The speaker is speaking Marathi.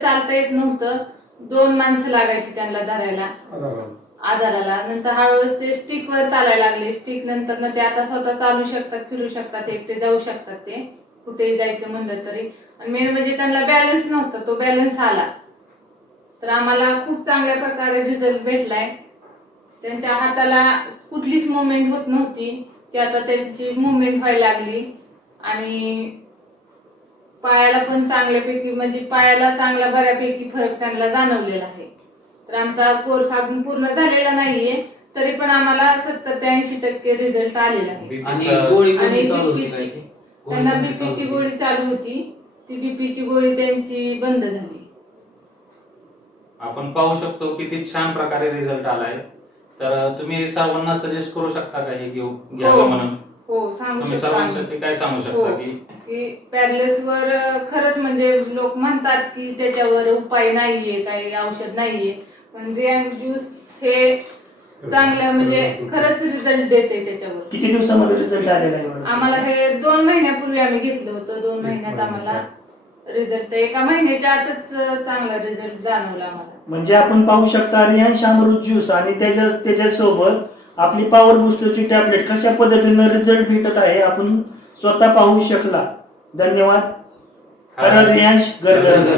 चालता येत नव्हतं, 2 माणसं लागायची त्यांना धरायला आधाराला. नंतर हळूहळू ते स्टिक वर चालायला लागले. स्टिक नंतर ते आता स्वतः चालू शकतात, फिरू शकतात, एकटे जाऊ शकतात, ते कुठेही जायचं म्हणलं तरी. आणि मेन म्हणजे त्यांना बॅलन्स नव्हता, तो बॅलन्स आला. तर आम्हाला खूप चांगल्या प्रकारे रिझल्ट भेटलाय. त्यांच्या हाताला कुठलीच मुवमेंट होत नव्हती, ती आता त्यांची मुवमेंट व्हायला लागली. आणि पायाला पण चांगल्यापैकी म्हणजे पायाला चांगला बऱ्यापैकी फरक त्यांना जाणवलेला आहे. तर आमचा कोर्स अजून पूर्ण झालेला नाहीये, तरी पण आम्हाला 70 ते 80% रिझल्ट आलेला आहे. आणि त्यांना बीपीची गोळी चालू होती, ती बीपीची गोळी त्यांची बंद झाली. आपण पाहू शकतो किती छान प्रकारे रिझल्ट आलाय. तर तुम्ही सर्वांना सजेस्ट करू शकता का हे घ्यावं म्हणून? हो, सांगू तुम्ही शकतो. सर्वांसाठी काय सांगू शकता की पॅरालिसिस वर खरंच म्हणजे लोक म्हणतात की त्याच्यावर उपाय नाहीये, काही औषध नाहीये, पण रियांश ज्यूस हे चांगलं म्हणजे खरंच रिझल्ट देते त्याच्यावर. किती दिवसामध्ये रिझल्ट आलेला आहे? आम्हाला हे 2 महिन्यापूर्वी आम्ही घेतलं होतं. 2 महिन्यात आम्हाला रिझल्ट, 1 महिन्याच्या आतच चांगला रिझल्ट जाणवला आम्हाला. म्हणजे आपण पाहू शकता रियांश अमृत ज्यूस आणि त्याच्यासोबत आपली पॉवर बुस्टरची टॅबलेट कशा पद्धतीने रिझल्ट भेटत आहे आपण स्वतः पाहू शकला. धन्यवाद. हर रियांश, घर घर.